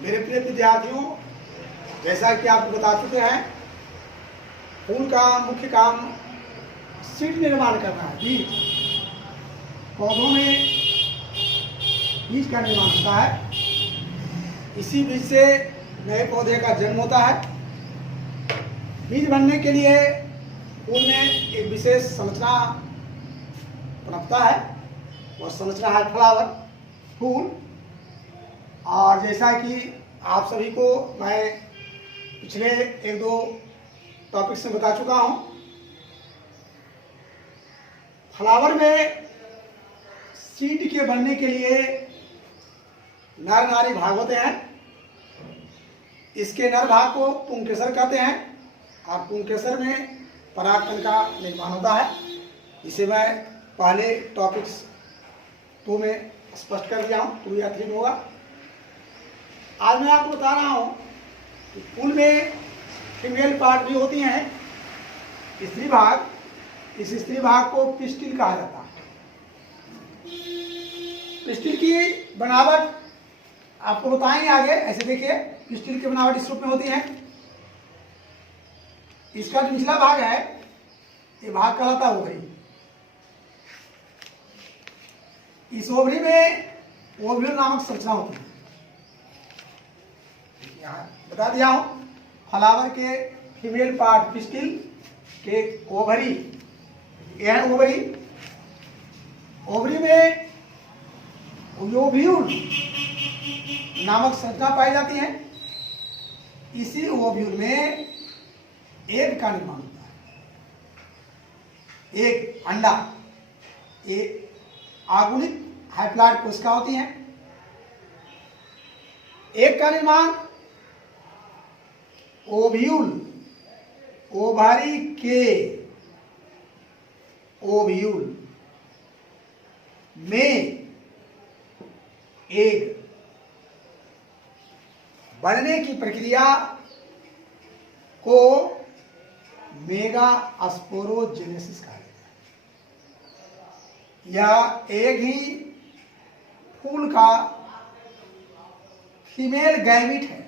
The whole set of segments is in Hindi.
मेरे प्रिय विद्यार्थियों, जैसा कि आप बता चुके हैं, फूल का मुख्य काम सीड निर्माण करना है। बीज, पौधों में बीज का निर्माण होता है। इसी बीज से नए पौधे का जन्म होता है। बीज बनने के लिए फूल में एक विशेष संरचना पनपता है, वह संरचना है फ्लावर, फूल। और जैसा कि आप सभी को मैं पिछले एक दो टॉपिक्स में बता चुका हूं, फ्लावर में सीड के बनने के लिए नर नारी भाग होते हैं। इसके नर भाग को पुंकेसर कहते हैं और पुंकेसर में परागकण का निर्माण होता है। इसे मैं पहले टॉपिक्स 2 में स्पष्ट कर दिया हूँ, 2 या 3 होगा। आज मैं आपको बता रहा हूँ कि फूल में फीमेल पार्ट भी होती हैं, स्त्री भाग। इस स्त्री भाग को पिस्टिल कहा जाता है। पिस्टिल की बनावट आपको बताएंगे आगे। ऐसे देखिए, पिस्टिल की बनावट इस रूप में होती है। इसका जो निचला भाग है, ये भाग कहलाता ओवरी। इस ओवरी में ओव्यूल नामक संरचना होती है। यहाँ बता दिया हूं, फ्लावर के फीमेल पार्ट पिस्टिल के ओवरी, यह है ओवरी। ओवरी में ओव्यूल नामक संरचना पाई जाती है। इसी ओव्यूल में एग का निर्माण होता है। एक अंडा, एक आगुनिक हाइप्लॉइड कोशिका होती हैं। एग का निर्माण ओव्यूल, ओवरी के ओव्यूल में एग बनने की प्रक्रिया को मेगास्पोरोजेनेसिस कहा जाता है। यह एग ही फूल का फीमेल गैमिट है,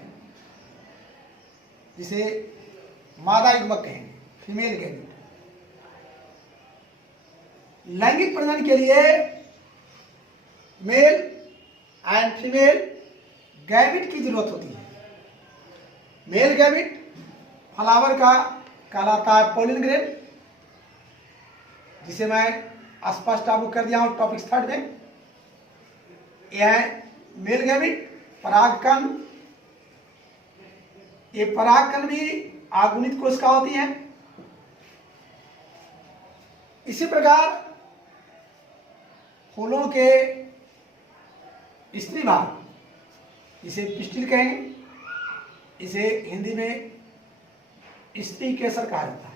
जिसे मादा युग्मक कहेंगे, फीमेल गैमिट। लैंगिक प्रजनन के लिए मेल एंड फीमेल गैमिट की जरूरत होती है। मेल गैमिट फ्लावर का कहलाता है पोलिन ग्रेन, जिसे मैं स्पष्ट आपको कर दिया हूं टॉपिक 3 में। यह मेल गैमिट परागकण, ये परागकण भी आगुनित कोशिका होती हैं। इसी प्रकार फूलों के स्त्री भाग, इसे पिस्टिल कहेंगे, इसे हिंदी में स्त्री केसर कहा जाता है।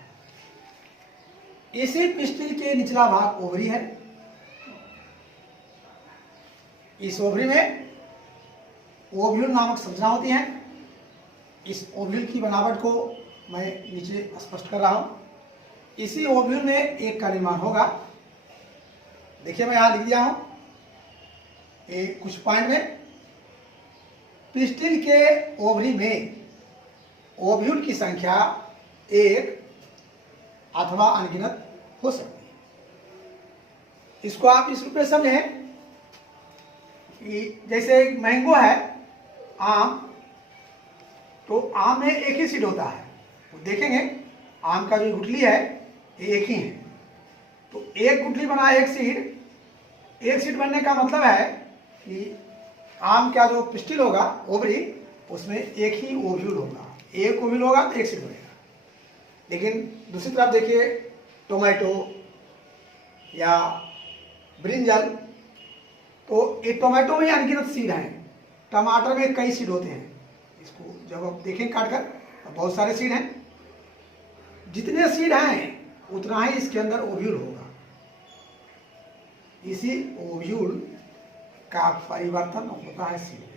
इसी पिस्टिल के निचला भाग ओवरी है। इस ओवरी में ओव्यूल नामक संरचना होती है। इस ओव्यूल की बनावट को मैं नीचे स्पष्ट कर रहा हूं। इसी ओव्यूल में एग का निर्माण होगा। देखिए, मैं यहां लिख दिया हूं कुछ पॉइंट में। पिस्टिल के ओवरी में ओव्यूल की संख्या 1 अथवा अनगिनत हो सकती है। इसको आप इस रूप में समझें कि जैसे एक मैंगो है, आम, तो आम में एक ही सीड होता है। वो देखेंगे आम का जो गुठली है ये एक ही है। तो एक गुठली बना एक सीड बनने का मतलब है कि आम का जो पिस्टिल होगा, ओवरी, उसमें एक ही ओव्यूल होगा। एक ओव्यूल होगा तो एक सीड बनेगा। लेकिन दूसरी तरफ देखिए, टोमेटो या ब्रिंजल, तो ये टोमेटो में अनगिनत सीड हैं। टमाटर में कई सीड होते हैं। इसको जब आप देखें काट कर, तो बहुत सारे सीड हैं। जितने सीड हैं उतना ही इसके अंदर ओव्यूल होगा। इसी ओव्यूल का परिवर्तन होता है सीड में।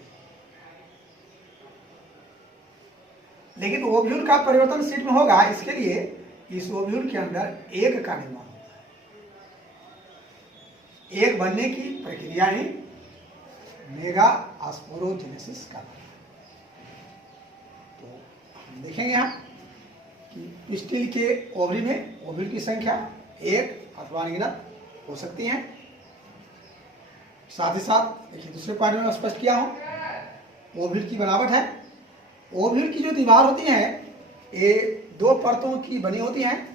लेकिन ओव्यूल का परिवर्तन सीड में होगा, इसके लिए इस ओव्यूल के अंदर एग का निर्माण होता है। एग बनने की प्रक्रिया ही मेगास्पोरोजेनेसिस का। देखेंगे यहाँ कि स्टील के ओवरी में ओव्यूल की संख्या एक अथवा अनगिनत हो सकती हैं। साथ ही साथ देखिए दूसरे पॉइंट में स्पष्ट किया हूं, ओव्यूल की बनावट है। ओव्यूल की जो दीवार होती है ये दो परतों की बनी होती हैं,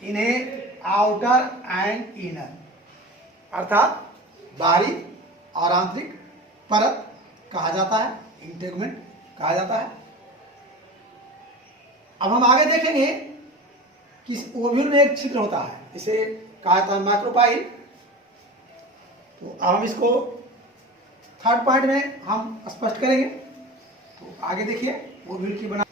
इन्हें आउटर एंड इनर अर्थात बाहरी और आंतरिक परत कहा जाता है, इंटेगमेंट कहा जाता है। अब हम आगे देखेंगे कि इस ओव्यूल में एक छिद्र होता है, इसे कहा जाता है माइक्रोपाइल। तो अब हम इसको थर्ड पॉइंट में हम स्पष्ट करेंगे। तो आगे देखिए ओव्यूल की बना,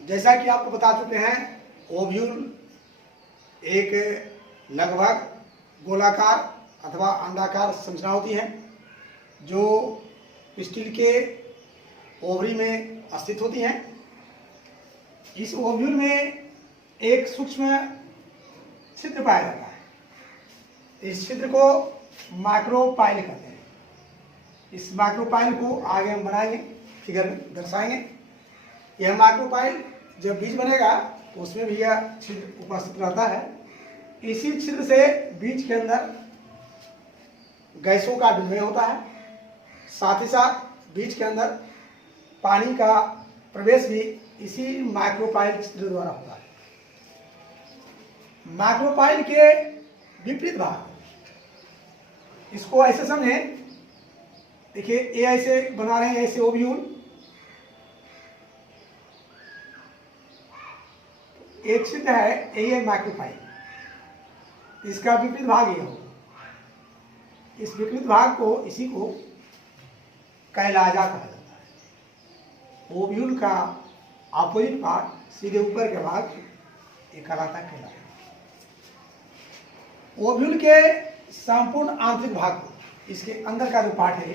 जैसा कि आपको बता चुके हैं, ओव्यूल एक लगभग गोलाकार अथवा अंडाकार संरचना होती है जो स्टील के ओवरी में स्थित होती है। इस ओव्यूल में एक सूक्ष्म छिद्र पाया जाता है। इस छिद्र को माइक्रोपाइल कहते हैं। इस माइक्रोपाइल को आगे हम बनाएंगे, फिगर में दर्शाएंगे। यह माइक्रोपाइल जब बीज बनेगा तो उसमें भी यह छिद्र उपस्थित रहता है। इसी छिद्र से बीज के अंदर गैसों का विनिमय होता है। साथ ही साथ बीज के अंदर पानी का प्रवेश भी इसी माइक्रोपाइल छिद्र द्वारा होता है। माइक्रोपाइल के विपरीत भाग, इसको ऐसे समझें, देखिए ये ऐसे बना रहे हैं, ऐसे ओव्यूल, एक छिद्र है, यही है माइक्रोपाइल। इसका विपरीत भाग ये होगा। इस विपरीत भाग को, इसी को कैलाजा कहा जाता है। ओव्यूल का अपोजिट पार्ट, सीधे ऊपर के भाग, ये कहलाता है कैलाजा। ओव्यूल के संपूर्ण आंतरिक भाग को, इसके अंदर का जो पार्ट है,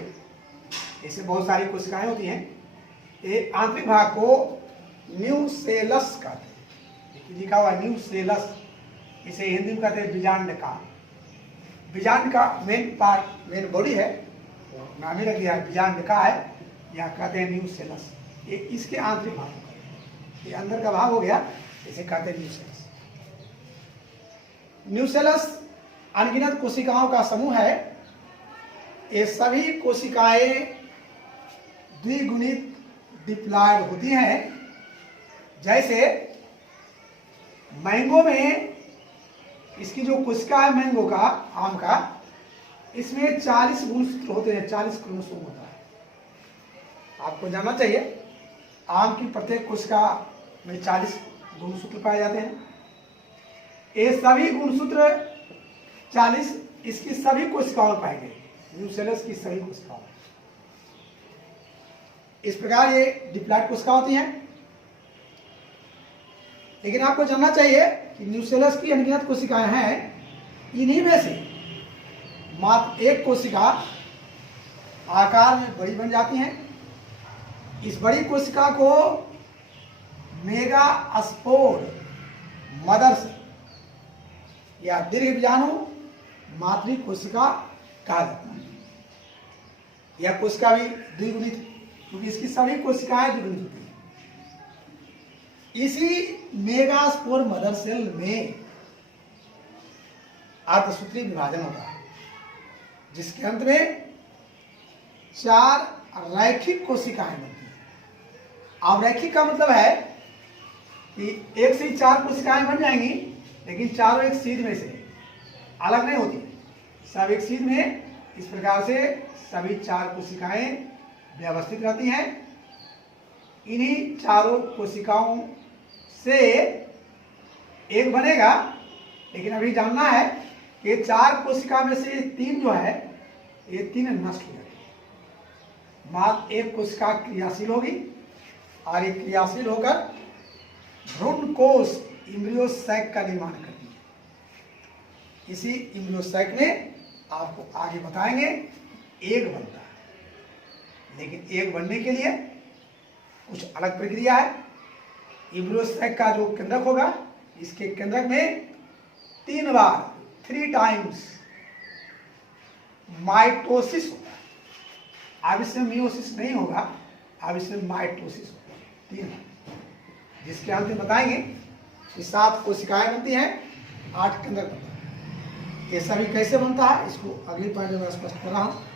इससे बहुत सारी कोशिकाएं होती हैं, ये आंतरिक भाग को न्यूसेलस कहते हैं। लिखा हुआ है न्यूसेलस, इसे हिंदी में कहते हैं बीजांडका। बीजांड का मेन पार्ट, मेन बॉडी है, नाम ही रख दिया है बीजांडका है, या कहते हैं न्यूसेलस। ये इसके आंतरिक भाग को, ये अंदर का भाग हो गया, इसे कहते हैं न्यूसेलस। न्यूसेलस अनगिनत कोशिकाओं का समूह है। ये सभी कोशिकाएं द्विगुणित डिप्लॉयड होती हैं। जैसे मैंगो में इसकी जो कोशिका है मैंगो का, आम का, इसमें 40 गुणसूत्र होते हैं, 40 क्रोमोसोम होता है। आपको जानना चाहिए आम की प्रत्येक कोशिका में 40 गुणसूत्र पाए जाते हैं। ये सभी गुणसूत्र 40 इसकी सभी कोशिकाओं में पाए गए, न्यूसेलस की सभी कोशिकाओं। इस प्रकार ये डिप्लॉयड कोशिका होती हैं। लेकिन आपको जानना चाहिए कि न्यूसेलस की अनगिनत कोशिकाएं हैं, इन्हीं में से मात्र एक कोशिका आकार में बड़ी बन जाती हैं। इस बड़ी कोशिका को मेगास्पोर मदर्स या दीर्घ बीजाणु मातृ कोशिका कहा जाता है। यह कोशिका भी द्विगुणित, क्योंकि इसकी सभी कोशिकाएं द्विगुणित होती हैं। इसी मेगास्पोर मदर सेल में अर्धसूत्री विभाजन होता है, जिसके अंत में 4 रैखिक कोशिकाएं बनती हैं। अब रैखिक का मतलब है कि एक से ही 4 कोशिकाएं बन जाएंगी, लेकिन चारों एक सीध में से अलग नहीं होती, सब एक सीध में इस प्रकार से सभी 4 कोशिकाएं व्यवस्थित रहती हैं। इन्हीं चारों कोशिकाओं से एक बनेगा, लेकिन अभी जानना है कि 4 कोशिका में से 3 जो है, ये 3 नष्ट हो जाती है। मात्र एक कोशिका क्रियाशील होगी और ये क्रियाशील होकर भ्रूण कोष इम्ब्रियोसैक का निर्माण करती है। इसी इम्ब्रियोसैक में आपको आगे बताएंगे एग बनता है, लेकिन एग बनने के लिए कुछ अलग प्रक्रिया है। इम्ब्रियोसैक का जो केंद्रक होगा, इसके केंद्रक में 3 बार 3 टाइम्स माइटोसिस होता है। अब इसमें मियोसिस नहीं होगा, अब इसमें माइटोसिस होगा। 3 जिसके अंत में बताएंगे कि 7 कोशिकाएं बनती हैं, 8 के अंदर बनता है। ये सभी कैसे बनता है इसको अगली पाँच में स्पष्ट कर रहा हूँ।